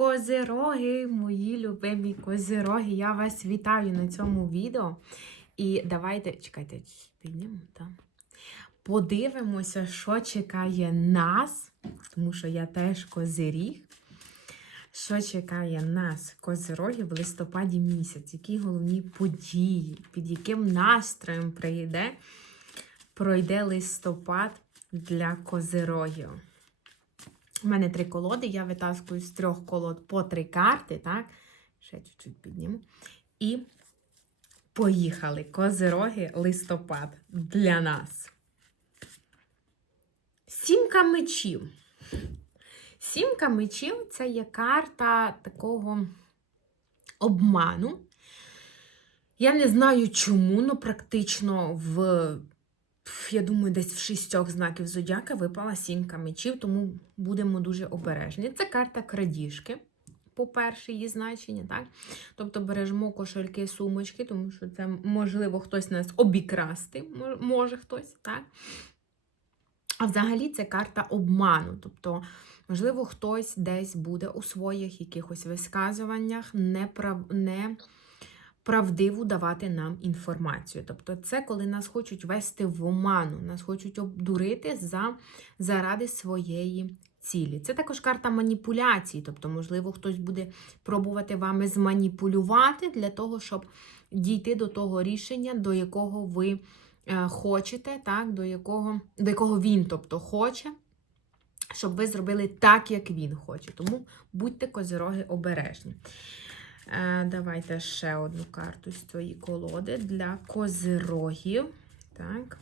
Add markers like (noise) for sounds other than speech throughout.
Козироги, мої любимі козироги, я вас вітаю на цьому відео. І давайте, чекайте, піднімемо там. Подивимося, що чекає нас, тому що я теж козиріг. Що чекає нас, козирогів, в листопаді місяць? Які головні події, під яким настроєм прийде, пройде листопад для козирогів? У мене три колоди, я витаскую з трьох колод по три карти, так? Ще чуть-чуть підніму. І поїхали. Козироги листопад для нас. Сімка мечів. Сімка мечів це є карта такого обману. Я не знаю чому, але практично в я думаю, десь в шістьох знаків зодіака випала сімка мечів, тому будемо дуже обережні. Це карта крадіжки, по-перше, її значення, так? Тобто бережемо кошельки, сумочки, тому що це, можливо, хтось нас обікрасти, може хтось, так? А взагалі це карта обману. Тобто, можливо, хтось десь буде у своїх якихось висказуваннях неправ... не правдиву давати нам інформацію. Тобто, це коли нас хочуть вести в оману, нас хочуть обдурити за, заради своєї цілі. Це також карта маніпуляції, тобто, можливо, хтось буде пробувати вами зманіпулювати для того, щоб дійти до того рішення, до якого ви е, хочете, так, до якого, до якого він тобто, хоче. Щоб ви зробили так, як він хоче. Тому будьте козироги обережні. Е, давайте ще одну карту з цієї колоди для козирогів. Так.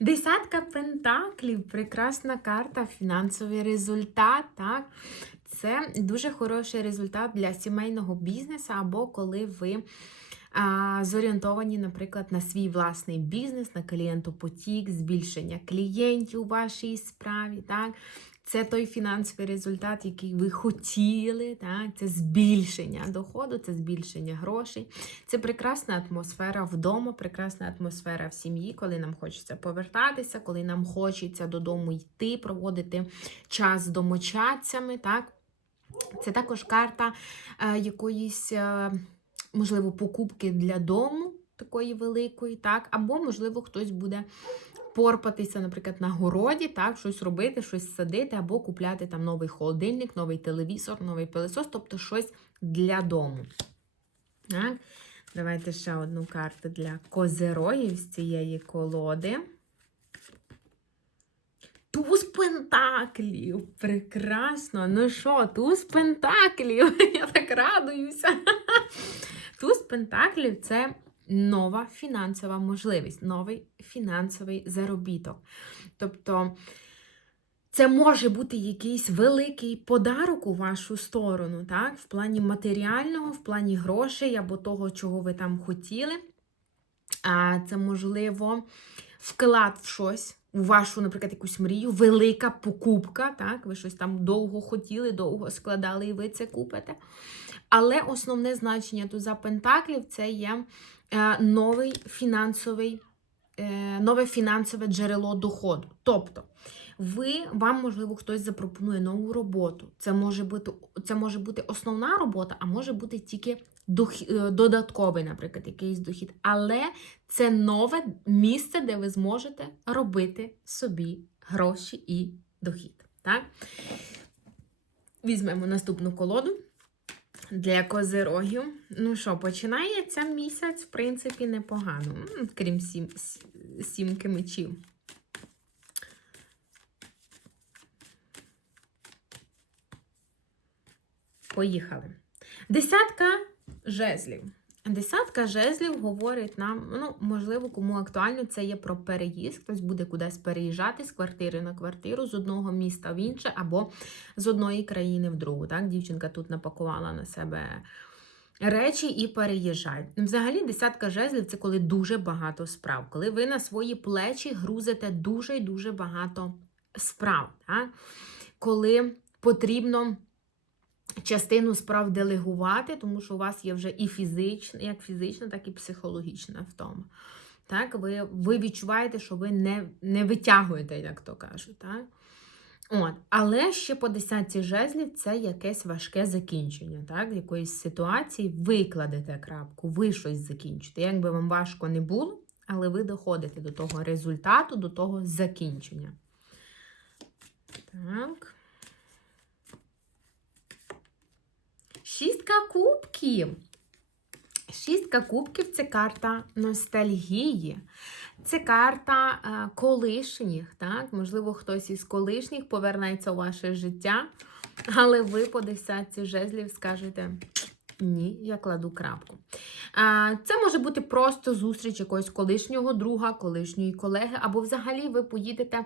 Десятка пентаклів прекрасна карта, фінансовий результат. так? Це дуже хороший результат для сімейного бізнесу, або коли ви зорієнтовані, наприклад, на свій власний бізнес, на клієнтопотік, збільшення клієнтів у вашій справі. так? Це той фінансовий результат, який ви хотіли, так? це збільшення доходу, це збільшення грошей. Це прекрасна атмосфера вдома, прекрасна атмосфера в сім'ї, коли нам хочеться повертатися, коли нам хочеться додому йти, проводити час з домочадцями. Так? Це також карта е, якоїсь. Е, можливо, покупки для дому такої великої, так, або, можливо, хтось буде порпатися, наприклад, на городі, так, щось робити, щось садити, або купляти там новий холодильник, новий телевізор, новий пилесос, тобто щось для дому. Так. Давайте ще одну карту для козерогів з цієї колоди. Туз пентаклів. Прекрасно. Ну що, туз пентаклів? (laughs) Я так радуюся. Туз Пентаклів це нова фінансова можливість, новий фінансовий заробіток. Тобто це може бути якийсь великий подарок у вашу сторону, так? в плані матеріального, в плані грошей або того, чого ви там хотіли. А Це, можливо, вклад в щось. У вашу, наприклад, якусь мрію, велика покупка, так? Ви щось там довго хотіли, довго складали, і ви це купите. Але основне значення тут за Пентаклів це є е, новий фінансовий, е, нове фінансове джерело доходу. Тобто, ви, вам, можливо, хтось запропонує нову роботу. Це може бути це може бути основна робота, а може бути тільки додатковий, наприклад, якийсь дохід. Але це нове місце, де ви зможете робити собі гроші і дохід. Так? Візьмемо наступну колоду для козирогів. Ну що, починається місяць, в принципі, непогано, крім сім, сімки мечів. Поїхали. Десятка жезлів. Десятка жезлів говорить нам, ну, можливо, кому актуально, це є про переїзд. Хтось буде кудись переїжджати з квартири на квартиру, з одного міста в інше, або з одної країни в другу. Так? Дівчинка тут напакувала на себе речі і переїжджає. Взагалі, десятка жезлів це коли дуже багато справ. Коли ви на свої плечі грузите дуже і дуже багато справ. Так? Коли потрібно частину справ делегувати, тому що у вас є вже і фізична, як фізична, так і психологічна втома. Так? Ви ви відчуваєте, що ви не не витягуєте, як то кажуть. Так? От. Але ще по десятці жезлів це якесь важке закінчення. Так? Якоїсь ситуації ви кладете крапку, ви щось закінчите. Як би вам важко не було, але ви доходите до того результату, до того закінчення. Так. Шістка кубків. Шістка кубків це карта ностальгії. Це карта е, колишніх. так? Можливо, хтось із колишніх повернеться у ваше життя, але ви по десятці жезлів скажете. Ні, я кладу крапку. Це може бути просто зустріч якогось колишнього друга, колишньої колеги, або взагалі ви поїдете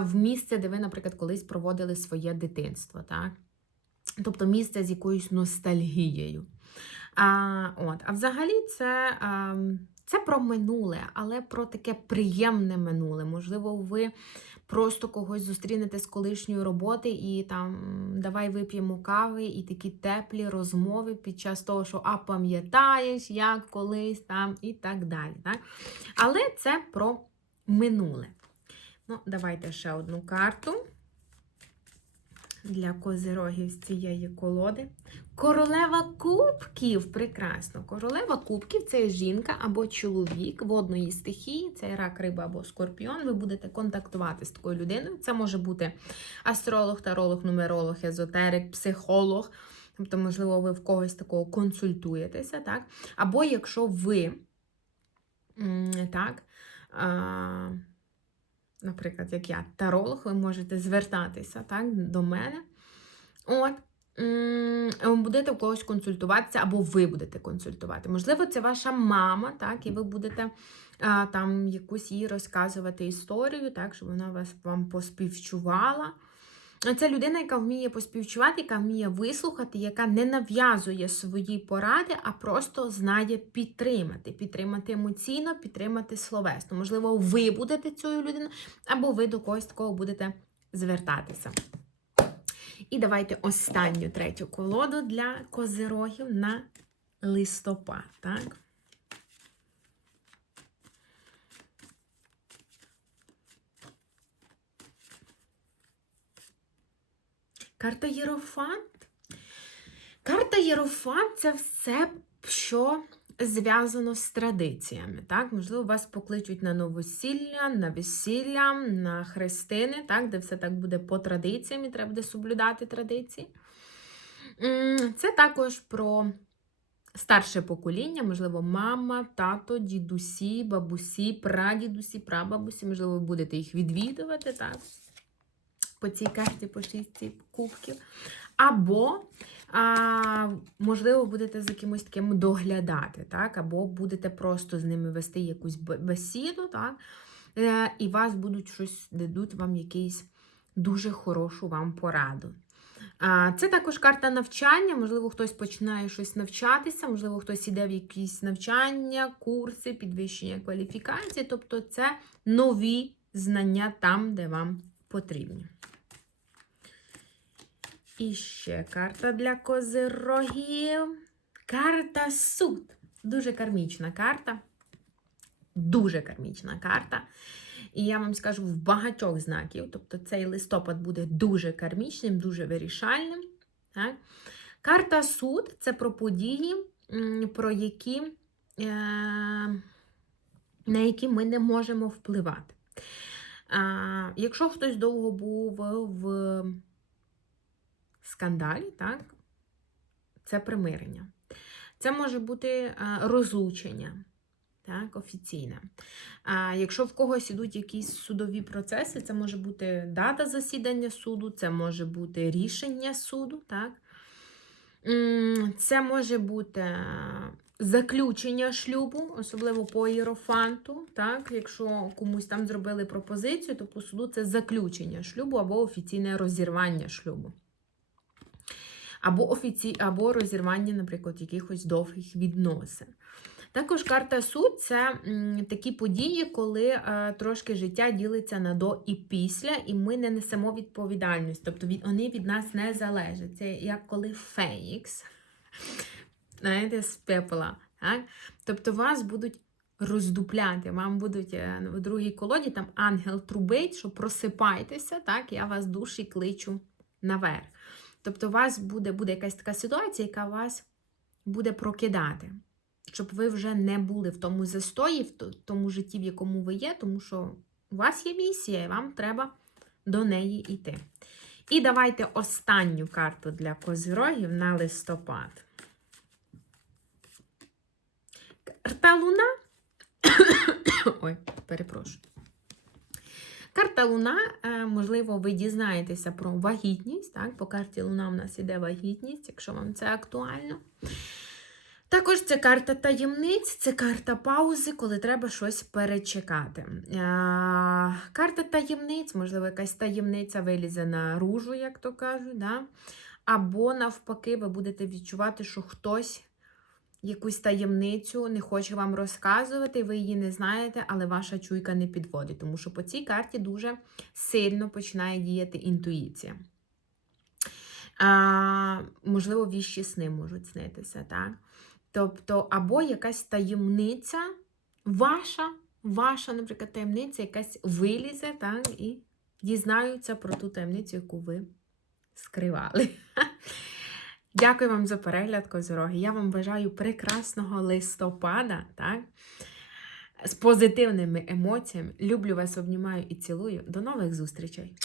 в місце, де ви, наприклад, колись проводили своє дитинство. так? Тобто місце з якоюсь ностальгією. А от, а взагалі, це а, це про минуле, але про таке приємне минуле. Можливо, ви просто когось зустрінете з колишньої роботи і там давай вип'ємо кави і такі теплі розмови під час того, що а пам'ятаєш, як колись там і так далі. Так? Але це про минуле. Ну, Давайте ще одну карту для козирогів з цієї колоди. Королева кубків. Прекрасно. Королева кубків це жінка або чоловік водної стихії, це рак, риба або скорпіон. Ви будете контактувати з такою людиною. Це може бути астролог, таролог, нумеролог, езотерик, психолог. Тобто, можливо, ви в когось такого консультуєтеся, так? Або якщо ви так. Наприклад, як я таролог, ви можете звертатися так, до мене. От. Будете в когось консультуватися, або ви будете консультувати. Можливо, це ваша мама, так, і ви будете а, там якусь їй розказувати історію, так, щоб вона вас вам поспівчувала. Це людина, яка вміє поспівчувати, яка вміє вислухати, яка не нав'язує свої поради, а просто знає підтримати. Підтримати емоційно, підтримати словесно. Можливо, ви будете цією людиною, або ви до когось такого будете звертатися. І давайте останню третю колоду для козирогів на листопад. так? Карта Єрофант. Карта Єрофант це все, що зв'язано з традиціями. Так? Можливо, вас покличуть на новосілля, на весілля, на хрестини, так? де все так буде по традиціям і треба буде соблюдати традиції. Це також про старше покоління, можливо, мама, тато, дідусі, бабусі, прадідусі, прабабусі, можливо, ви будете їх відвідувати. так? По цій карті по шістці кубків. Або, а, можливо, будете за кимось таким доглядати, так? або будете просто з ними вести якусь бесіду, так? Е, і вас будуть щось, дадуть вам якийсь дуже хорошу вам пораду. Це також карта навчання, можливо, хтось починає щось навчатися, можливо, хтось іде в якісь навчання, курси, підвищення кваліфікації. Тобто це нові знання там, де вам потрібні. І ще карта для козирогів. Карта суд. Дуже кармічна карта. Дуже кармічна карта. І я вам скажу в багатьох знаків. Тобто цей листопад буде дуже кармічним, дуже вирішальним. Так? Карта суд це про події, про які, е, на які ми не можемо впливати. Якщо хтось довго був в скандалі, так? Це примирення. Це може бути е, розлучення, так, офіційне. А Якщо в когось ідуть якісь судові процеси, це може бути дата засідання суду, це може бути рішення суду, так? Це може бути заключення шлюбу, особливо по іерофанту. Так? Якщо комусь там зробили пропозицію, то по суду це заключення шлюбу або офіційне розірвання шлюбу або офіці... або розірвання, наприклад, якихось довгих відносин. Також карта суд це такі події, коли е, трошки життя ділиться на до і після, і ми не несемо відповідальність. Тобто вони від нас не залежать. Це як коли феїкс, (laughs) знаєте, з пепла. Так? Тобто вас будуть роздупляти. Вам будуть е, в другій колоді там ангел трубить, що просипайтеся, так, я вас душі кличу наверх. Тобто, у вас буде, буде якась така ситуація, яка вас буде прокидати, щоб ви вже не були в тому застої, в тому житті, в якому ви є, тому що у вас є місія, і вам треба до неї йти. І давайте останню карту для козирогів на листопад. Карта Луна. (coughs) Ой, перепрошую. Карта Луна, е, можливо, ви дізнаєтеся про вагітність. Так? По карті Луна в нас іде вагітність, якщо вам це актуально. Також це карта таємниць, це карта паузи, коли треба щось перечекати. Е, Карта таємниць, можливо, якась таємниця вилізе наружу, як то кажуть. Да? Або навпаки, ви будете відчувати, що хтось якусь таємницю не хоче вам розказувати, ви її не знаєте, але ваша чуйка не підводить. Тому що по цій карті дуже сильно починає діяти інтуїція. А, можливо, віщі сни можуть снитися, так? Тобто, або якась таємниця, ваша, ваша, наприклад, таємниця якась вилізе, так, і дізнаються про ту таємницю, яку ви скривали. Дякую вам за перегляд, козороги. Я вам бажаю прекрасного листопада, так? З позитивними емоціями. Люблю вас, обнімаю і цілую. До нових зустрічей!